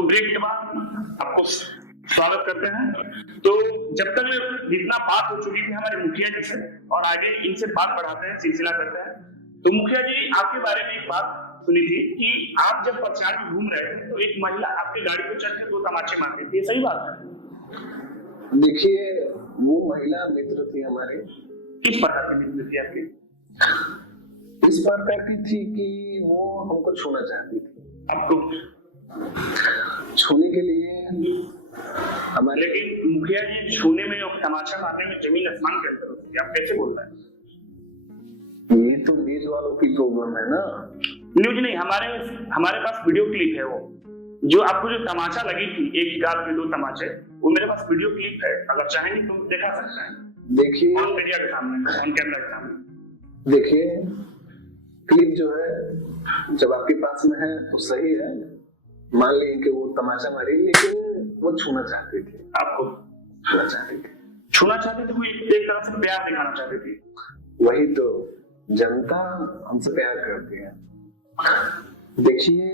तो ब्रेक के बाद आपको स्वागत करते हैं। तो जब तक जितना बात हो चुकी थी हमारे मुखिया जी से, और आगे इनसे बात बढ़ाते हैं, सिलसिला करते हैं। तो मुखिया जी, आपके बारे में एक बात सुनी थी कि आप जब प्रचार में घूम रहे थे तो एक महिला आपकी गाड़ी को चढ़ के 2 तमाचे मारती थी, ये सही बात है? देखिए, वो महिला मित्र थी हमारे। किस प्रकार की मित्र थी आपकी? इस प्रकार की थी कि वो हमको छूना चाहती थी। आपको छूने के लिए हमारे, लेकिन मुखिया जी छूने में और तमाचा मारने में जमीन आसमान के अंतर होती है, आप कैसे बोल रहे हैं? ये तो न्यूज वालों की प्रॉब्लम है ना। न्यूज नहीं, हमारे पास वीडियो क्लिप है। वो जो आपको जो तमाचा लगी थी, एक गाल पे 2 तमाचे, वो मेरे पास वीडियो क्लिप है, अगर चाहेंगे तो दिखा सकते हैं। देखिए, ऑन मीडिया के सामने, ऑन कैमरा के सामने देखिए, क्लिप जो है जब आपके पास में है तो सही है, मान लीजिए कि वो तमाचा मारी, लेकिन वो छूना चाहती थी। आपको छूना चाहती थी, छूना चाहती थी, वो एक तरह से प्यार दिखाना चाहती थी। वही तो, जनता हमसे प्यार करती है। देखिए,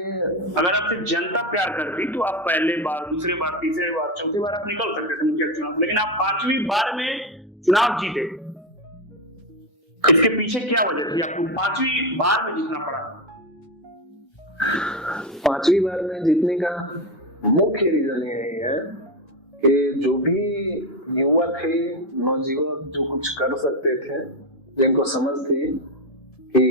अगर आपसे जनता प्यार करती तो आप पहले बार, दूसरी बार, तीसरी बार, चौथी बार आप निकल सकते थे मुखिया चुनाव, लेकिन आप 5वीं बार में चुनाव जीते। इसके पीछे क्या वजह थी, आपको 5वीं बार में जीतना पड़ा? 5वीं बार में जीतने का मुख्य रीजन यही है कि जो भी युवा थे, नौजवान जो कुछ कर सकते थे, जिनको समझ थी कि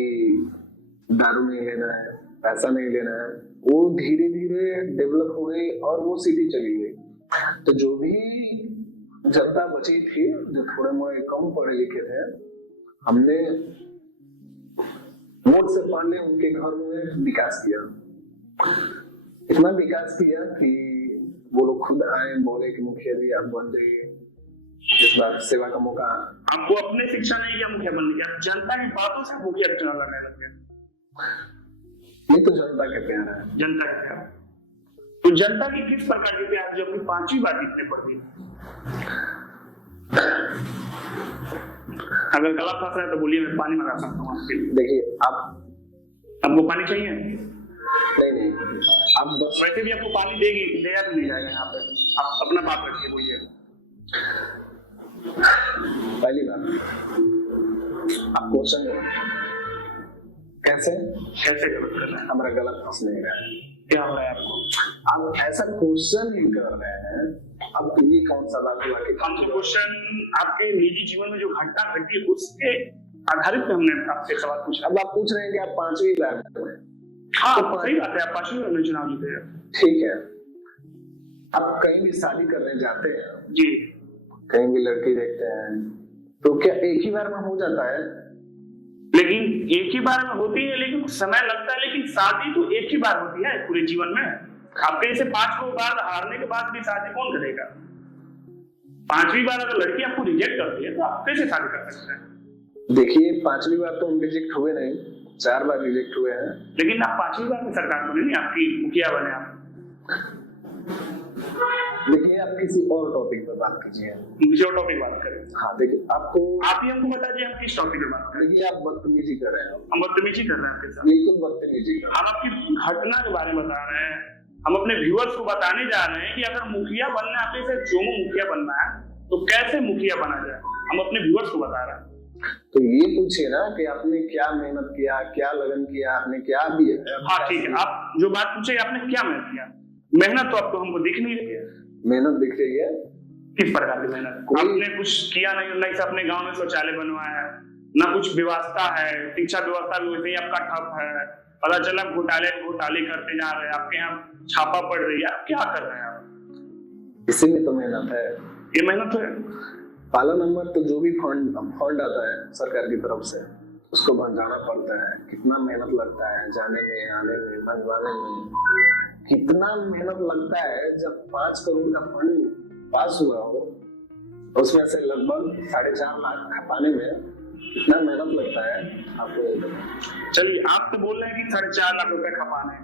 दारू नहीं लेना है, पैसा नहीं लेना है, वो धीरे धीरे डेवलप हो गई और वो सिटी चली गई। तो जो भी जनता बची थी, जो थोड़े मोड़े कम पढ़े लिखे थे, हमने वोट से पहले उनके घर में विकास किया। इतना विकास किया कि वो लोग खुद आए, बोले कि मुखिया जी आप बन जाइए, इस बार सेवा का मौका। आपको अपने शिक्षा नहीं किया मुखिया बनने की, जनता की बातों से मुखिया चुनाव लड़ने लगे। ये तो जनता के प्यार है। जनता के प्यार, तो जनता की किस प्रकार की प्यार जो अपनी 5वीं बार जीतने पड़ती? अगर गला फंस रहा है तो बोलिए, मैं पानी मंगा सकता हूँ आपके लिए। देखिए, आपको पानी चाहिए? नहीं, आप वैसे भी आपको पानी देगा भी नहीं जाएगा यहाँ पे, आप अपना बात रखिए, बोलिए। पहली बात, आप क्वेश्चन कैसे गलत कर रहे हैं? हमारा गलत फंस नहीं रहा है। क्या हो रहा है आपको? आप ऐसा क्वेश्चन ही कर रहे हैं। अब ये कौन सा बात हुआ कि हम तो क्वेश्चन आपके निजी जीवन में जो घटना घटी उसके आधारित पे हमने आपसे सवाल पूछा। अब आप पूछ रहे हैं कि आप 5वीं बार में? हाँ, तो सही बात है, आप 5वीं बार में चुनाव जीते हैं। ठीक है, आप कहीं भी शादी करने जाते हैं जी, कहीं भी लड़की देखते हैं, तो क्या एक ही बार में हो जाता है? लेकिन एक ही बार में होती है, लेकिन समय लगता है। लेकिन शादी तो एक ही बार होती है पूरे जीवन में। आपके जैसे 5 बार हारने के बाद भी शादी कौन करेगा? 5वीं बार अगर लड़की आपको रिजेक्ट करती है तो आप कैसे शादी कर सकते हैं? देखिए, 5वीं बार तो हम रिजेक्ट हुए नहीं, 4 बार रिजेक्ट हुए हैं। लेकिन आप 5वीं बार में सरकार बने नहीं, आपकी मुखिया बने आप। देखिए, आप किसी और टॉपिक पर बात कीजिए। किसी और टॉपिक बात करें? हाँ, देखिए, आप ही हमको बता दीजिए हम किस टॉपिक पे बात करें। देखिए, आप बदतमीजी कर रहे हैं। हम बदतमीजी कर रहे हैं आपके साथ? बिल्कुल बदतमीजी कर रहे हैं। हम आपकी घटना के बारे में बता रहे हैं। हम अपने व्यूअर्स को बताने जा रहे हैं कि अगर मुखिया बनना है, आपके से जोमो मुखिया बनना है तो कैसे मुखिया बना जाए, हम अपने व्यूअर्स को बता रहे हैं। तो ये पूछिए ना कि आपने क्या मेहनत किया, क्या लगन किया, आपने क्या भी। हाँ ठीक है, आप जो बात पूछे आपने क्या मेहनत किया। मेहनत तो आपको हमको दिख नहीं रही है। मेहनत दिख रही है? किस प्रकार की मेहनत? आपने कुछ किया नहीं से अपने गांव में शौचालय बनवाया है, ना कुछ व्यवस्था है, शिक्षा व्यवस्था भी वैसे ही आपका ठप है। पता चला घोटाले करते जा रहे हैं, आपके यहाँ छापा पड़ रही है, आप क्या कर रहे हैं आप? इसी में तो मेहनत है। ये मेहनत है। पहला नंबर तो जो भी फंड आता है सरकार की तरफ से, उसको भंजाना पड़ता है। कितना मेहनत लगता है जाने में, आने में, भंजवाने में, कितना मेहनत लगता है। जब 5 करोड़ का फंड पास हुआ हो, उसमें से लगभग 4.5 लाख खपाने में कितना मेहनत लगता है आपको। चलिए, आप तो बोल रहे हैं कि 4.5 लाख रुपए खपाने,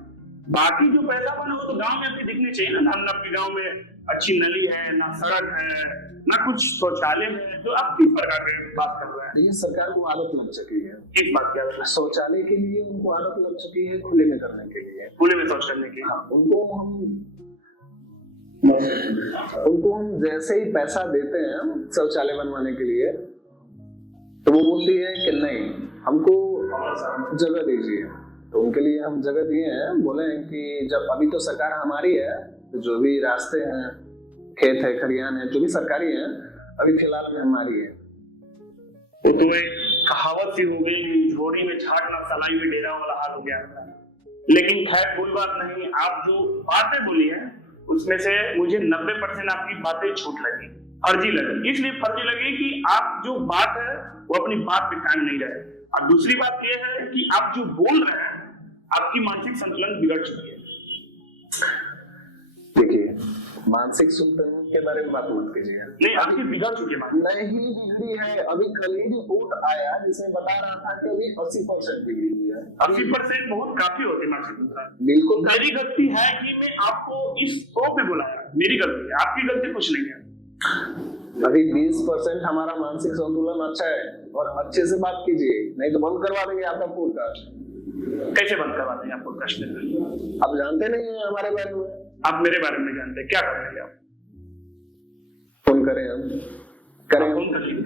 बाकी जो पैसा बने वो तो गांव में आपके दिखने चाहिए ना। आपके गांव में अच्छी नली है, ना सड़क है, ना कुछ शौचालय है, तो आप किस प्रकार की बात कर रहे हैं? ये सरकार को आदत लग चुकी है। किस बात की? शौचालय के लिए उनको आदत लग चुकी है, खुले में करने के लिए, खुले में शौच करने की। हाँ, उनको हम उनको हम जैसे ही पैसा देते हैं शौचालय बनवाने के लिए, तो वो बोलती है कि नहीं, हमको जगह दीजिए। तो उनके लिए हम जगह दिए हैं, बोले हैं कि जब अभी तो सरकार हमारी है, तो जो भी रास्ते हैं, खेत है, खलिहान है, जो भी सरकारी है, अभी फिलहाल में हमारी है। वो तो एक कहावत सी हो गई, झोरी में छाट ना सलाई में डेरा वाला हाल हो गया। लेकिन खैर कोई बात नहीं, आप जो बातें बोली हैं उसमें से मुझे 90% आपकी बातें छूट लगी, फर्जी लगी। इसलिए फर्जी लगी कि आप जो बात है वो अपनी बात पे कायम नहीं रहे। और दूसरी बात यह है कि आप जो बोल रहे हैं, आपकी मानसिक संतुलन बिगड़ चुकी है। देखिए, मानसिक संतुलन के बारे में बात मत कीजिए। नहीं, आपकी बिगड़ चुकी है। नहीं बिगड़ी है, अभी कल ही रिपोर्ट आया जिसमें बता रहा था कि अभी 80% बिगड़ी हुई है। 80% बहुत काफी होती है मानसिक संतुलन। बिल्कुल मेरी गलती है कि मैं आपको इस शो पे बुलाया, मेरी गलती है, आपकी गलती कुछ नहीं है। अभी 20% हमारा मानसिक संतुलन अच्छा है, और अच्छे से बात कीजिए, नहीं तो बंद करवा देंगे आपका पॉडकास्ट। कैसे बंद करवा देंगे आप पॉडकास्ट? आप जानते नहीं है हमारे बारे में। आप मेरे बारे में जानते हैं, क्या करेंगे आप? फोन करें हम, करें फोन कर लीजिए।